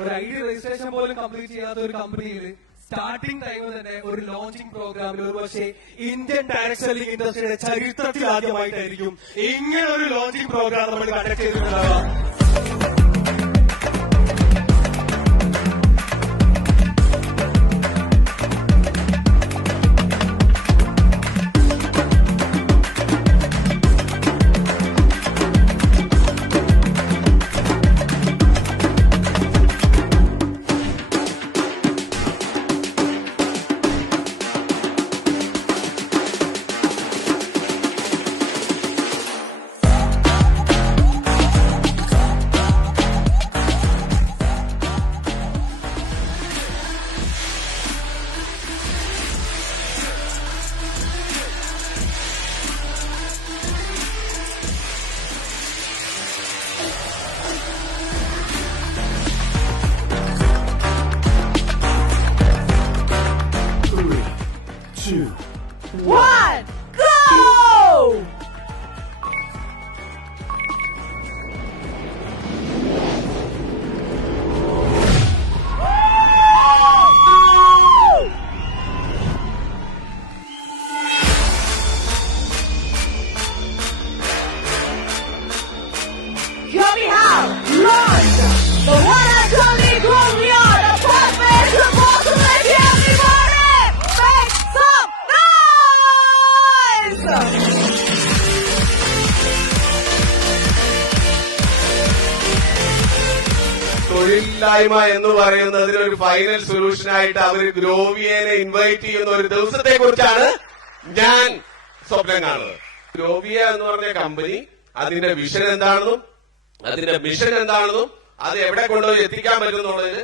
ഒരു ID registration പോലും complete ചെയ്യാത്ത ഒരു കമ്പനിയിൽ സ്റ്റാർട്ടിംഗ് ടൈം തന്നെ ഒരു ലോഞ്ചിങ് പ്രോഗ്രാമിൽ ഒരു പക്ഷേ ഇന്ത്യൻ ഡയറക്ട് സെല്ലിംഗ് ഇൻഡസ്ട്രിയുടെ ചരിത്രത്തിൽ ആദ്യമായിട്ടായിരിക്കും ഇങ്ങനെ ഒരു ലോഞ്ചിങ് പ്രോഗ്രാം നമ്മൾ conduct ചെയ്തിട്ടുണ്ടാവുക. One, go! Show me how! Launch! The one and only Gloria! The perfect supposed to make everybody make some noise! തൊഴിലില്ലായ്മ എന്ന് പറയുന്നതിന് ഒരു ഫൈനൽ സൊല്യൂഷനായിട്ട് അവർ ഗ്രോവിയനെ ഇൻവൈറ്റ് ചെയ്യുന്ന ഒരു ദിവസത്തെ കുറിച്ചാണ് ഞാൻ സ്വപ്നം കാണുന്നത്. ഗ്രോവിയ എന്ന് പറഞ്ഞ കമ്പനി അതിന്റെ വിഷൻ എന്താണെന്നും അതിന്റെ മിഷൻ എന്താണെന്നും അത് എവിടെ കൊണ്ടുപോയി എത്തിക്കാൻ പറ്റുന്നുള്ളത്